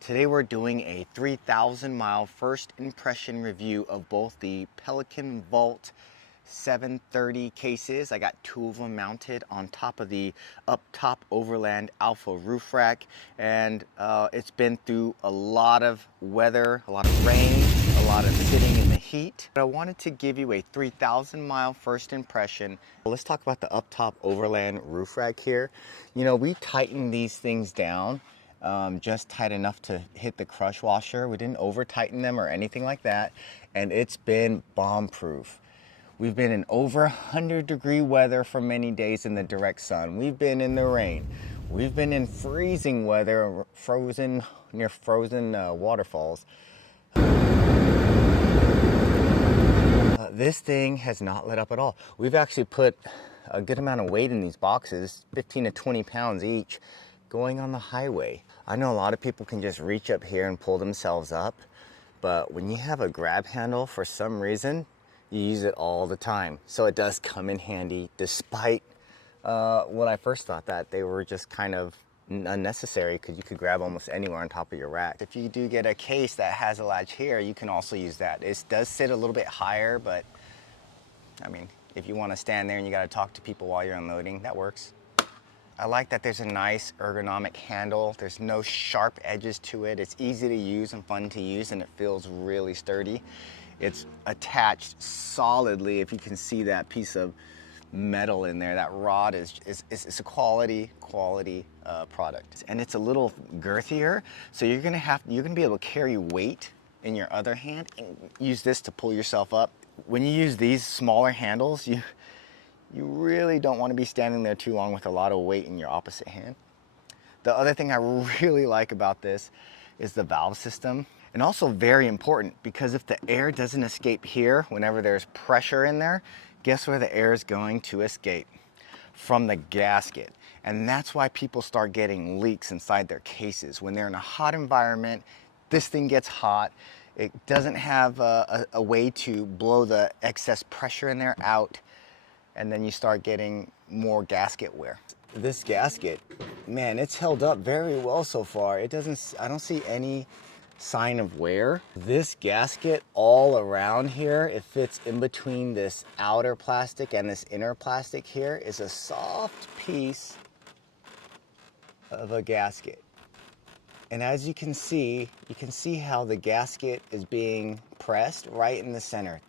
Today we're doing a 3,000 mile first impression review of both the Pelican Vault 730 cases. I got two of them mounted on top of the Uptop Overland Alpha roof rack, and it's been through a lot of weather, a lot of rain, a lot of sitting in the heat. But I wanted to give you a 3,000 mile first impression. Let's talk about the Uptop Overland roof rack here. You know, we tightened these things down just tight enough to hit the crush washer. We didn't over tighten them or anything like that, and it's been bomb proof. We've been in over 100-degree weather for many days in the direct sun. We've been in the rain. We've been in freezing weather, near frozen waterfalls. This thing has not let up at all. We've actually put a good amount of weight in these boxes, 15 to 20 pounds each, going on the highway. I know a lot of people can just reach up here and pull themselves up, but when you have a grab handle, for some reason, you use it all the time. So it does come in handy, despite when I first thought that they were just kind of unnecessary because you could grab almost anywhere on top of your rack. If you do get a case that has a latch here, you can also use that. It does sit a little bit higher, but I mean, if you want to stand there and you got to talk to people while you're unloading, that works. I like that there's a nice ergonomic handle. There's no sharp edges to it. It's easy to use and fun to use, and it feels really sturdy. It's attached solidly. If you can see that piece of metal in there, that rod is a quality product. And it's a little girthier, so you're gonna be able to carry weight in your other hand and use this to pull yourself up. When you use these smaller handles, you really don't want to be standing there too long with a lot of weight in your opposite hand. The other thing I really like about this is the valve system. And also very important, because if the air doesn't escape here, whenever there's pressure in there, guess where the air is going to escape? From the gasket. And that's why people start getting leaks inside their cases. When they're in a hot environment, this thing gets hot. It doesn't have a way to blow the excess pressure in there out, and then you start getting more gasket wear. This gasket, man, it's held up very well so far. I don't see any sign of wear. This gasket all around here, it fits in between this outer plastic and this inner plastic here, is a soft piece of a gasket. And as you can see how the gasket is being pressed right in the center.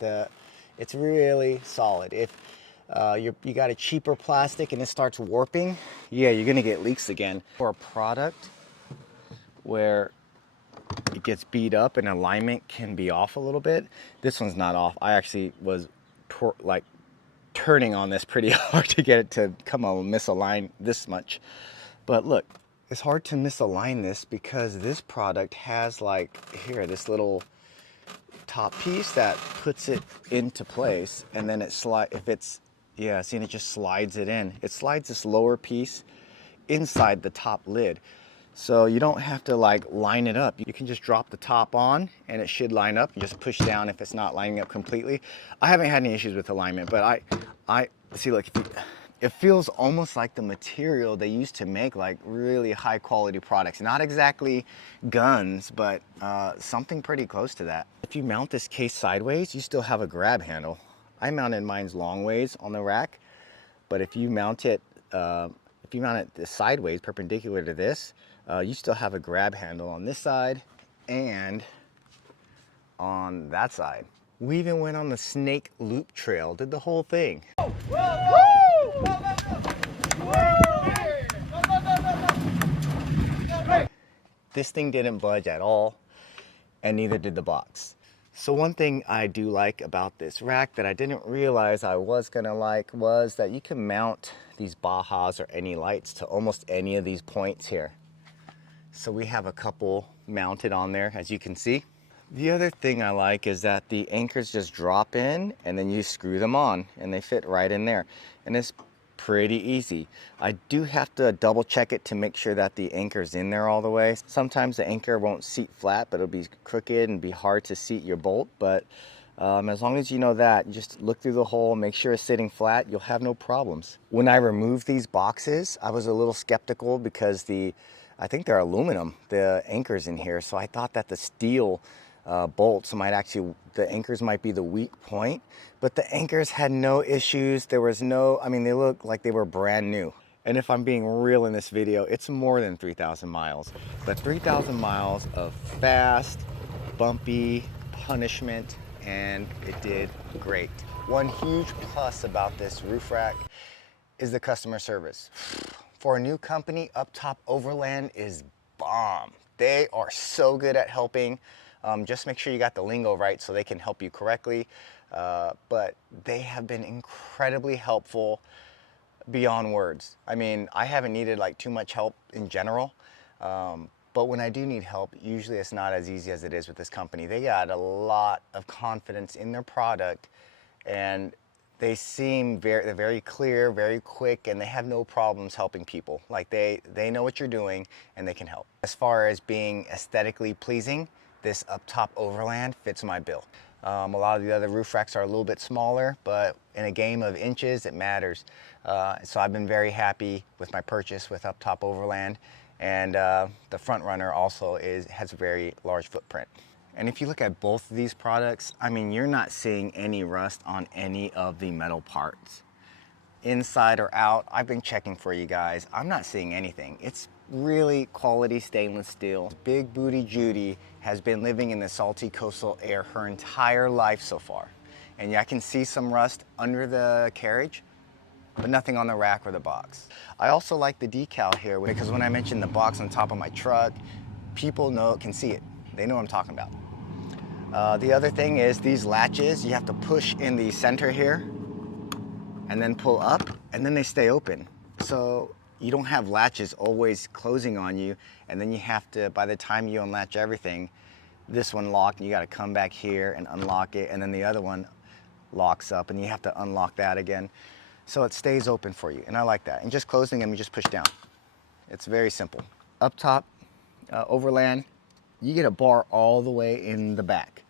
It's really solid. If you got a cheaper plastic and it starts warping, yeah, you're gonna get leaks again. For a product where it gets beat up and alignment can be off a little bit, this one's not off. I actually was turning on this pretty hard to get it to come misalign this much. But look, it's hard to misalign this because this product has this little top piece that puts it into place, and then it see, and it just slides it in. It slides this lower piece inside the top lid. So you don't have to line it up. You can just drop the top on and it should line up. You just push down if it's not lining up completely. I haven't had any issues with alignment, but I see, look, it feels almost like the material they used to make really high quality products. Not exactly guns, but something pretty close to that. If you mount this case sideways, you still have a grab handle. I mounted mine's long ways on the rack, but if you mount it sideways, perpendicular to this, you still have a grab handle on this side and on that side. We even went on the snake loop trail, did the whole thing. This thing didn't budge at all, and neither did the box. So one thing I do like about this rack that I didn't realize I was gonna like was that you can mount these Bajas or any lights to almost any of these points here. So we have a couple mounted on there, as you can see. The other thing I like is that the anchors just drop in and then you screw them on and they fit right in there. And it's pretty easy. I do have to double check it to make sure that the anchor's in there all the way. Sometimes the anchor won't seat flat, but it'll be crooked and be hard to seat your bolt. But as long as you know that, just look through the hole, make sure it's sitting flat, you'll have no problems. When I removed these boxes, I was a little skeptical because I think they're aluminum, the anchors in here. So I thought that the steel bolts might actually, the anchors might be the weak point, but the anchors had no issues. There was no, I mean, they look like they were brand new. And if I'm being real in this video, it's more than 3,000 miles, but 3,000 miles of fast, bumpy punishment, and it did great. One huge plus about this roof rack is the customer service. For a new company, Uptop Overland is bomb. They are so good at helping. Just make sure you got the lingo right so they can help you correctly. But they have been incredibly helpful beyond words. I mean, I haven't needed like too much help in general. But when I do need help, usually it's not as easy as it is with this company. They got a lot of confidence in their product, and they seem they're very clear, very quick, and they have no problems helping people. Like they know what you're doing and they can help. As far as being aesthetically pleasing, this Uptop Overland fits my bill. A lot of the other roof racks are a little bit smaller, but in a game of inches, it matters. So I've been very happy with my purchase with Uptop Overland, and the front runner also has a very large footprint. And if you look at both of these products, I mean, you're not seeing any rust on any of the metal parts. Inside or out, I've been checking for you guys. I'm not seeing anything. It's really quality stainless steel. Big Booty Judy has been living in the salty coastal air her entire life so far. And yeah, I can see some rust under the carriage, but nothing on the rack or the box. I also like the decal here because when I mentioned the box on top of my truck, people can see it. They know what I'm talking about. The other thing is these latches, you have to push in the center here and then pull up, and then they stay open. So you don't have latches always closing on you, and then you have to, by the time you unlatch everything, this one locked, and you gotta come back here and unlock it, and then the other one locks up, and you have to unlock that again. So it stays open for you, and I like that. And just closing them, you just push down. It's very simple. Up top, Overland, you get a bar all the way in the back,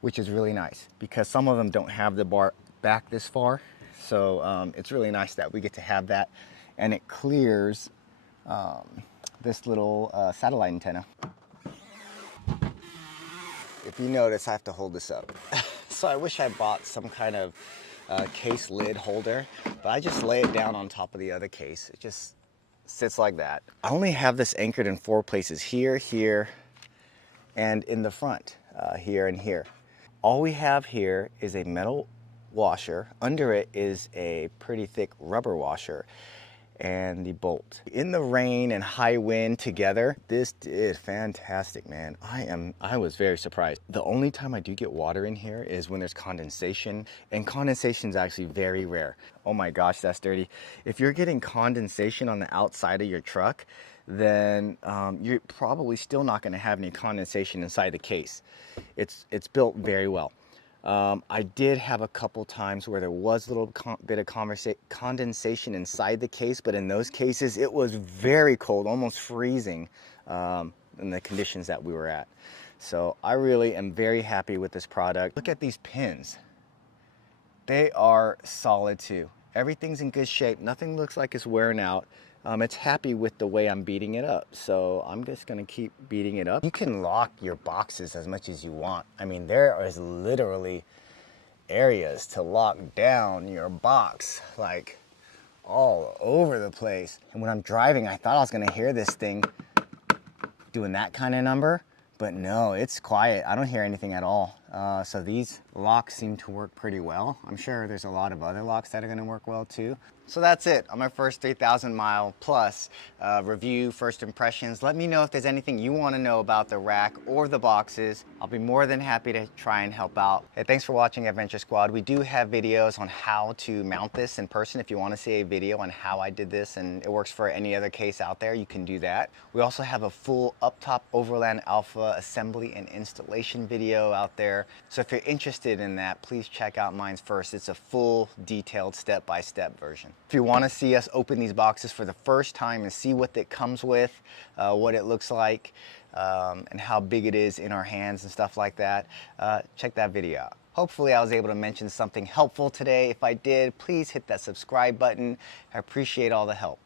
which is really nice because some of them don't have the bar back this far. So it's really nice that we get to have that, and it clears this little satellite antenna. If you notice, I have to hold this up. So I wish I bought some kind of case lid holder, but I just lay it down on top of the other case. It just sits like that. I only have this anchored in 4 places, here, here, and in the front, here and here. All we have here is a metal washer. Under it is a pretty thick rubber washer and the bolt. In the rain and high wind together, this did fantastic, man. I was very surprised. The only time I do get water in here is when there's condensation, and condensation is actually very rare. Oh my gosh, that's dirty. If you're getting condensation on the outside of your truck, then you're probably still not going to have any condensation inside the case. It's built very well. I did have a couple times where there was a little bit of condensation inside the case, but in those cases it was very cold, almost freezing in the conditions that we were at. So I really am very happy with this product. Look at these pins. They are solid too. Everything's in good shape. Nothing looks like it's wearing out. It's happy with the way I'm beating it up, so I'm just gonna keep beating it up. You can lock your boxes as much as you want. I mean, there is literally areas to lock down your box, like all over the place. And when I'm driving, I thought I was gonna hear this thing doing that kind of number, but no, it's quiet. I don't hear anything at all. So these locks seem to work pretty well. I'm sure there's a lot of other locks that are gonna work well too. So that's it on my first 3,000 mile plus review, first impressions. Let me know if there's anything you want to know about the rack or the boxes. I'll be more than happy to try and help out. Hey, thanks for watching Adventure Squad. We do have videos on how to mount this in person. If you want to see a video on how I did this and it works for any other case out there, you can do that. We also have a full Uptop Overland Alpha assembly and installation video out there. So if you're interested in that, please check out mine first. It's a full detailed step-by-step version. If you want to see us open these boxes for the first time and see what it comes with, what it looks like, and how big it is in our hands and stuff like that, check that video out. Hopefully I was able to mention something helpful today. If I did, please hit that subscribe button. I appreciate all the help.